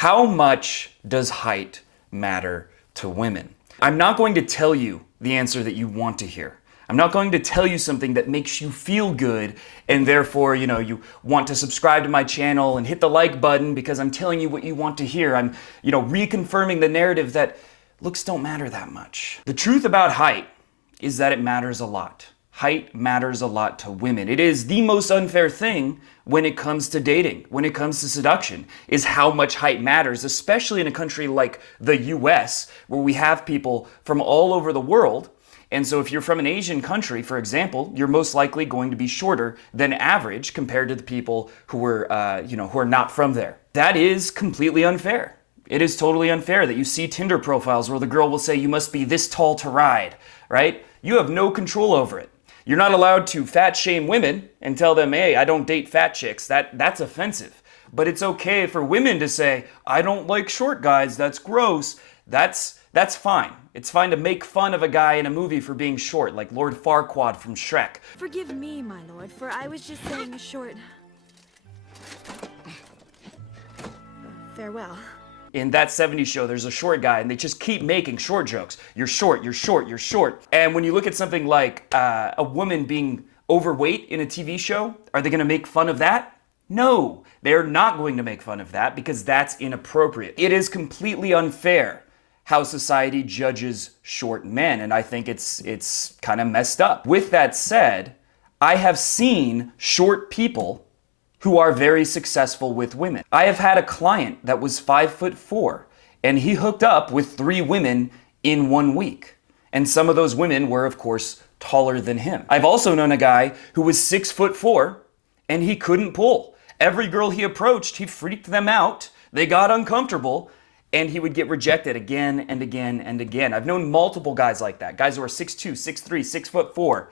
How much does height matter to women? I'm not going to tell you the answer that you want to hear. I'm not going to tell you something that makes you feel good and therefore, you want to subscribe to my channel and hit the like button because I'm telling you what you want to hear. I'm, reconfirming the narrative that looks don't matter that much. The truth about height is that it matters a lot. Height matters a lot to women. It is the most unfair thing when it comes to dating, when it comes to seduction, is how much height matters, especially in a country like the US, where we have people from all over the world. And so if you're from an Asian country, for example, you're most likely going to be shorter than average compared to the people who are not from there. That is completely unfair. It is totally unfair that you see Tinder profiles where the girl will say you must be this tall to ride, right? You have no control over it. You're not allowed to fat shame women and tell them, hey, I don't date fat chicks. That's offensive. But it's okay for women to say, I don't like short guys, that's gross. That's fine. It's fine to make fun of a guy in a movie for being short, like Lord Farquaad from Shrek. Forgive me, my lord, for I was just saying a short... farewell. In That 70s Show, there's a short guy, and they just keep making short jokes. You're short, you're short, you're short. And when you look at something like a woman being overweight in a TV show, are they going to make fun of that? No, they're not going to make fun of that because that's inappropriate. It is completely unfair how society judges short men, and I think it's kind of messed up. With that said, I have seen short people who are very successful with women. I have had a client that was 5'4", and he hooked up with 3 women in 1 week. And some of those women were, of course, taller than him. I've also known a guy who was 6'4", and he couldn't pull. Every girl he approached, he freaked them out. They got uncomfortable, and he would get rejected again and again and again. I've known multiple guys like that, guys who are 6'2", 6'3", 6'4".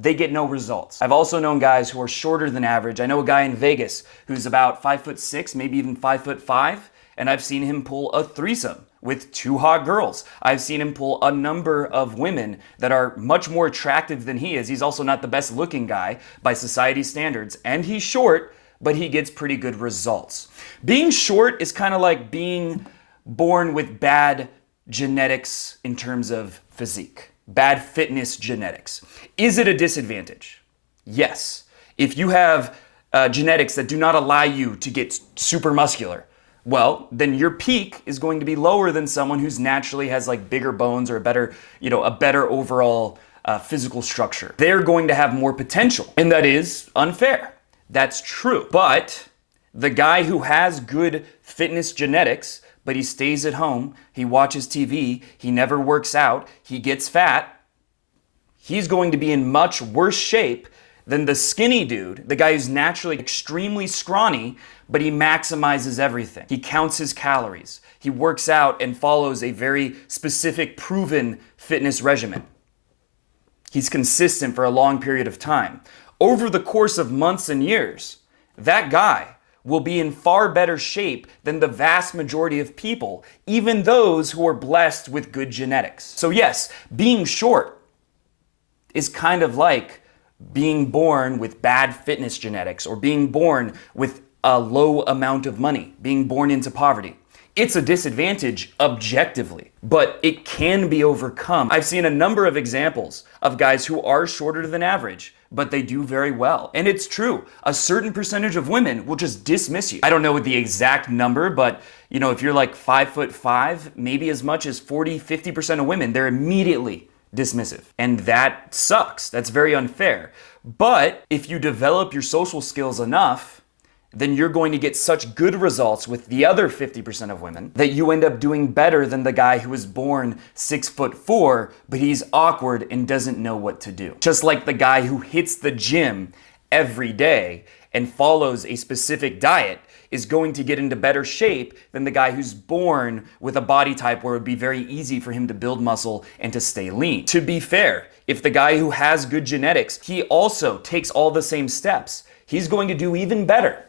They get no results. I've also known guys who are shorter than average. I know a guy in Vegas who's about 5'6", maybe even 5'5", and I've seen him pull a threesome with 2 hot girls. I've seen him pull a number of women that are much more attractive than he is. He's also not the best looking guy by society standards, and he's short, but he gets pretty good results. Being short is kind of like being born with bad genetics in terms of physique. Bad fitness genetics. Is it a disadvantage? Yes. If you have genetics that do not allow you to get super muscular, well, then your peak is going to be lower than someone who's naturally has like bigger bones or a better overall physical structure. They're going to have more potential, and that is unfair. That's true. But the guy who has good fitness genetics, but he stays at home, he watches TV, he never works out, he gets fat, he's going to be in much worse shape than the skinny dude, the guy who's naturally extremely scrawny, but he maximizes everything. He counts his calories. He works out and follows a very specific, proven fitness regimen. He's consistent for a long period of time. Over the course of months and years, that guy will be in far better shape than the vast majority of people, even those who are blessed with good genetics. So yes, being short is kind of like being born with bad fitness genetics or being born with a low amount of money, being born into poverty. It's a disadvantage objectively, but it can be overcome. I've seen a number of examples of guys who are shorter than average, but they do very well. And it's true, a certain percentage of women will just dismiss you. I don't know the exact number, but if you're like 5'5", maybe as much as 40-50% of women, they're immediately dismissive. And that sucks. That's very unfair. But if you develop your social skills enough, then you're going to get such good results with the other 50% of women that you end up doing better than the guy who was born 6'4", but he's awkward and doesn't know what to do. Just like the guy who hits the gym every day and follows a specific diet is going to get into better shape than the guy who's born with a body type where it would be very easy for him to build muscle and to stay lean. To be fair, if the guy who has good genetics, he also takes all the same steps, he's going to do even better.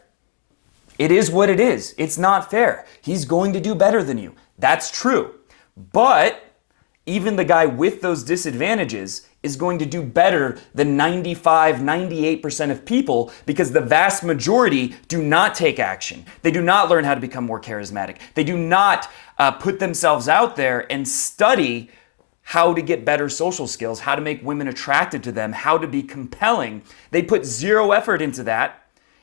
It is what it is. It's not fair. He's going to do better than you. That's true. But even the guy with those disadvantages is going to do better than 95, 98% of people because the vast majority do not take action. They do not learn how to become more charismatic. They do not put themselves out there and study how to get better social skills, how to make women attracted to them, how to be compelling. They put zero effort into that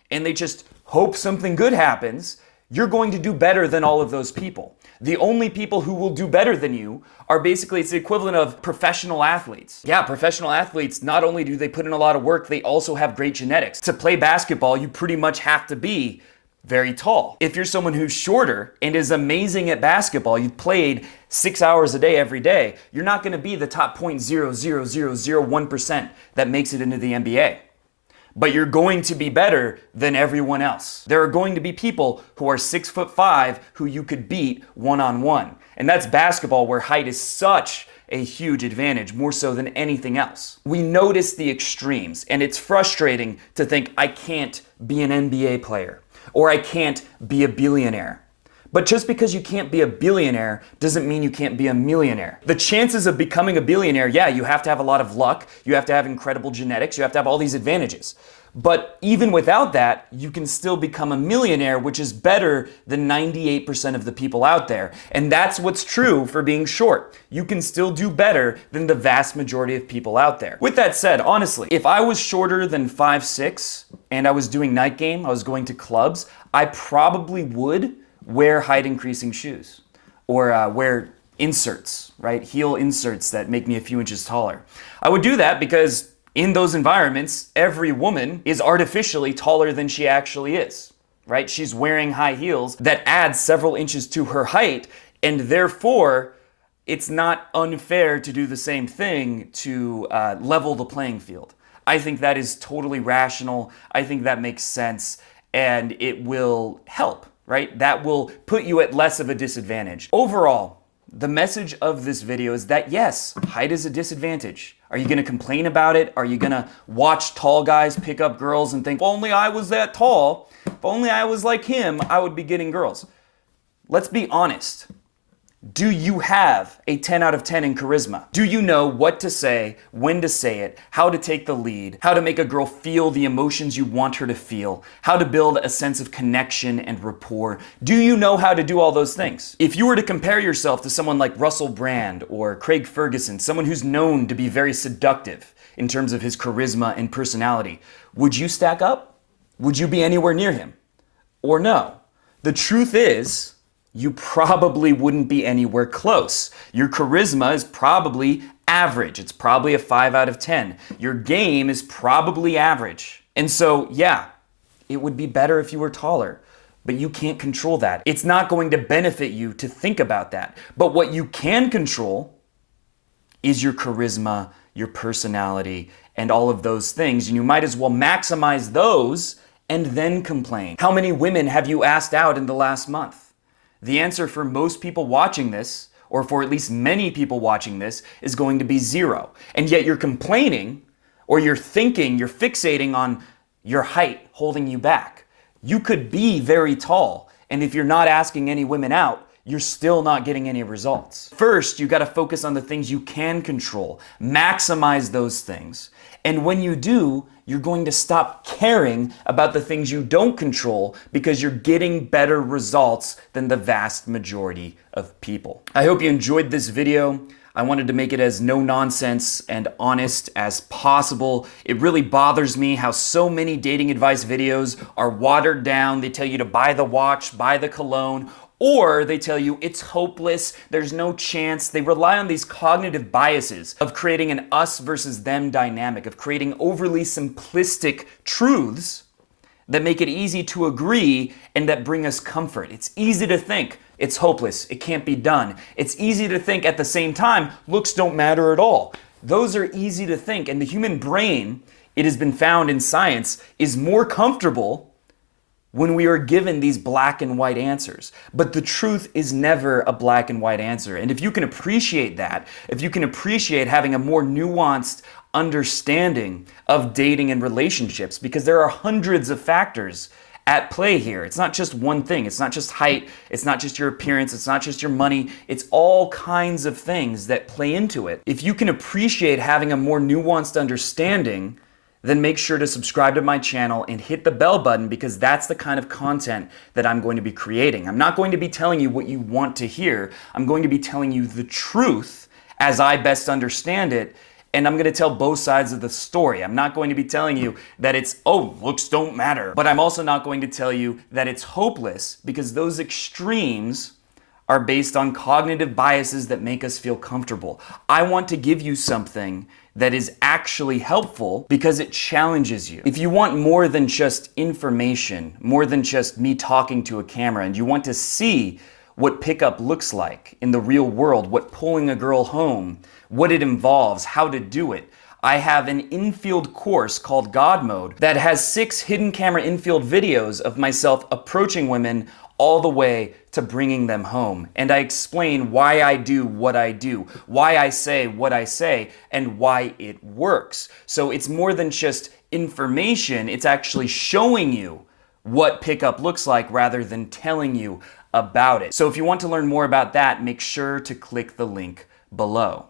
and they just hope something good happens. You're going to do better than all of those people. The only people who will do better than you are basically, it's the equivalent of professional athletes. Yeah, professional athletes, not only do they put in a lot of work, they also have great genetics. To play basketball, you pretty much have to be very tall. If you're someone who's shorter and is amazing at basketball, you've played 6 hours a day every day, you're not gonna be the top 0.00001% that makes it into the NBA. But you're going to be better than everyone else. There are going to be people who are 6'5" who you could beat one-on-one. And that's basketball, where height is such a huge advantage, more so than anything else. We notice the extremes, and it's frustrating to think I can't be an NBA player, or I can't be a billionaire. But just because you can't be a billionaire doesn't mean you can't be a millionaire. The chances of becoming a billionaire, yeah, you have to have a lot of luck, you have to have incredible genetics, you have to have all these advantages. But even without that, you can still become a millionaire, which is better than 98% of the people out there. And that's what's true for being short. You can still do better than the vast majority of people out there. With that said, honestly, if I was shorter than 5'6" and I was doing night game, I was going to clubs, I probably would wear height increasing shoes or wear inserts, right? Heel inserts that make me a few inches taller. I would do that because in those environments, every woman is artificially taller than she actually is, right? She's wearing high heels that add several inches to her height, and therefore it's not unfair to do the same thing to level the playing field. I think that is totally rational. I think that makes sense, and it will help. Right? That will put you at less of a disadvantage. Overall, the message of this video is that yes, height is a disadvantage. Are you gonna complain about it? Are you gonna watch tall guys pick up girls and think, if only I was that tall, if only I was like him, I would be getting girls? Let's be honest. Do you have a 10 out of 10 in charisma? Do you know what to say, when to say it, how to take the lead, how to make a girl feel the emotions you want her to feel, how to build a sense of connection and rapport? Do you know how to do all those things? If you were to compare yourself to someone like Russell Brand or Craig Ferguson, someone who's known to be very seductive in terms of his charisma and personality, would you stack up? Would you be anywhere near him? Or no? The truth is, you probably wouldn't be anywhere close. Your charisma is probably average. It's probably a 5 out of 10. Your game is probably average. And so, yeah, it would be better if you were taller, but you can't control that. It's not going to benefit you to think about that. But what you can control is your charisma, your personality, and all of those things. And you might as well maximize those and then complain. How many women have you asked out in the last month? The answer for most people watching this, or for at least many people watching this, is going to be 0. And yet you're complaining, or you're thinking, you're fixating on your height holding you back. You could be very tall, and if you're not asking any women out, you're still not getting any results. First, you gotta focus on the things you can control. Maximize those things. And when you do, you're going to stop caring about the things you don't control because you're getting better results than the vast majority of people. I hope you enjoyed this video. I wanted to make it as no nonsense and honest as possible. It really bothers me how so many dating advice videos are watered down. They tell you to buy the watch, buy the cologne, or they tell you it's hopeless, there's no chance. They rely on these cognitive biases of creating an us versus them dynamic, of creating overly simplistic truths that make it easy to agree and that bring us comfort. It's easy to think it's hopeless, it can't be done. It's easy to think at the same time, looks don't matter at all. Those are easy to think, and the human brain, it has been found in science, is more comfortable when we are given these black and white answers. But the truth is never a black and white answer. And if you can appreciate that, if you can appreciate having a more nuanced understanding of dating and relationships, because there are hundreds of factors at play here. It's not just one thing. It's not just height. It's not just your appearance. It's not just your money. It's all kinds of things that play into it. If you can appreciate having a more nuanced understanding, then make sure to subscribe to my channel and hit the bell button, because that's the kind of content that I'm going to be creating. I'm not going to be telling you what you want to hear. I'm going to be telling you the truth as I best understand it, and I'm going to tell both sides of the story. I'm not going to be telling you that it's, oh, looks don't matter. But I'm also not going to tell you that it's hopeless, because those extremes are based on cognitive biases that make us feel comfortable. I want to give you something that is actually helpful because it challenges you. If you want more than just information, more than just me talking to a camera, and you want to see what pickup looks like in the real world, what pulling a girl home, what it involves, how to do it, I have an infield course called God Mode that has 6 hidden camera infield videos of myself approaching women all the way to bringing them home. And I explain why I do what I do, why I say what I say, and why it works. So it's more than just information, it's actually showing you what pickup looks like rather than telling you about it. So if you want to learn more about that, make sure to click the link below.